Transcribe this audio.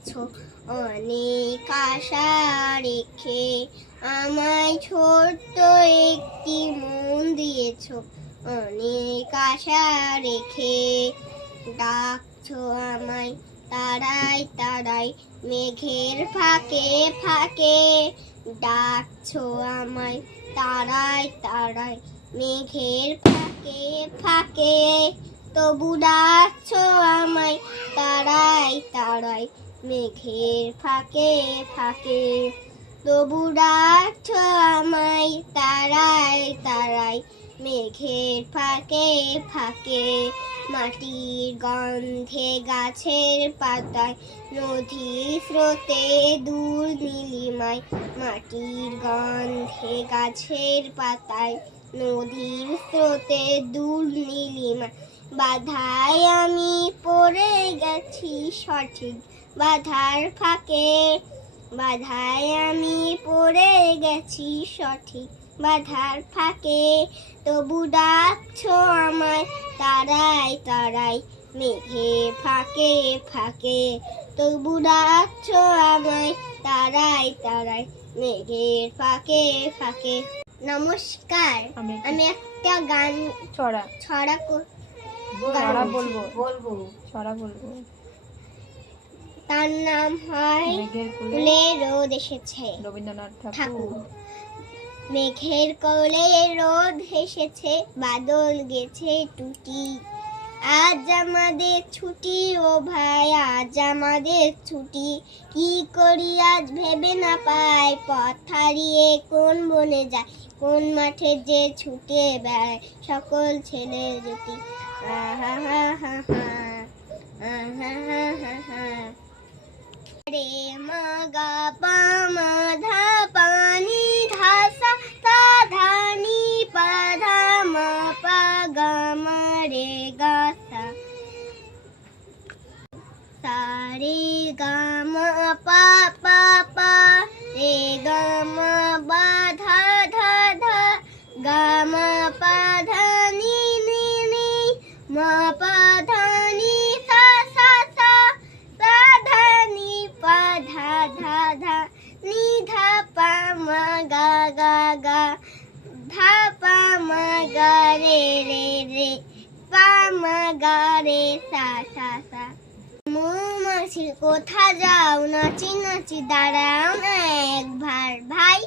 দিয়েছো অনেক আশা রেখে, আমায় ছোট্ট একটি মন দিয়েছো অনেক আশা রেখে। ডাকছো আমায় তারাই তারাই মেঘের ফাঁকে ফাঁকে, ডাকছো আমায় তারাই তারাই মেঘের ফাঁকে ফাঁকে। তবু ডাকছো আমায় তারাই তারাই মেঘের ফাঁকে ফাঁকে। তবু ডাকছো আমায় তারাই তারাই মেঘের ফাঁকে ফাঁকে। মাটির গন্ধে গাছের পাতায়, নদীর স্রোতে দূর নীলিমায়। মাটির গন্ধে গাছের পাতায়, নদীর স্রোতে দূর নীলিমায়। বাধায় আমি পড়ে গেছি সঠিক বাধার ফাঁকে, বাধায় আমি পড়ে গেছি সঠিক বাধার ফাঁকে। তবু ডাকছো আমায় তারাই তারাই মেঘের ফাঁকে ফাঁকে। তবু ডাকছো আমায় তারাই তারাই মেঘের ফাঁকে ফাঁকে। নমস্কার, আমি একটা গান ছড়া ছড়া বলবো। তার নাম হয় মেঘের কোলে রোদ এসেছে। রবীন্দ্রনাথ ঠাকুর। মেঘের কোলে রোদ এসেছে, বাদল গেছে টুটি। আজ আমাদের ছুটি ও ভাই, আজ আমাদের ছুটি। কি করি আজ ভেবে না পাই, পথ হারিয়ে কোন বনে যায়, কোন মাঠে যে ছুটে বেড়ায় সকল ছেলে জুটি। আহা হা হা হা, আহা হা হা হা। রে মা গা পা মা ধা পা নি ধা সা তা ধা নি পা ধা মা পা গা মা রে গা সা। সা রে গা মা পা পা পা, রে গা মা বা ধা ধা ধা, গা মা পা ধা নি নি নি, মা পা ধা নি সা সা সা, সা ধা নি পা ধা ধা ধা, নি ধা পা মা গা গা গা, ধা পা মা গা রে রে রে, পা মা গা রে সা সা সা। মৌমাছি কোথা যাও, নাচি নাচি দাঁড়াও না একবার ভাই।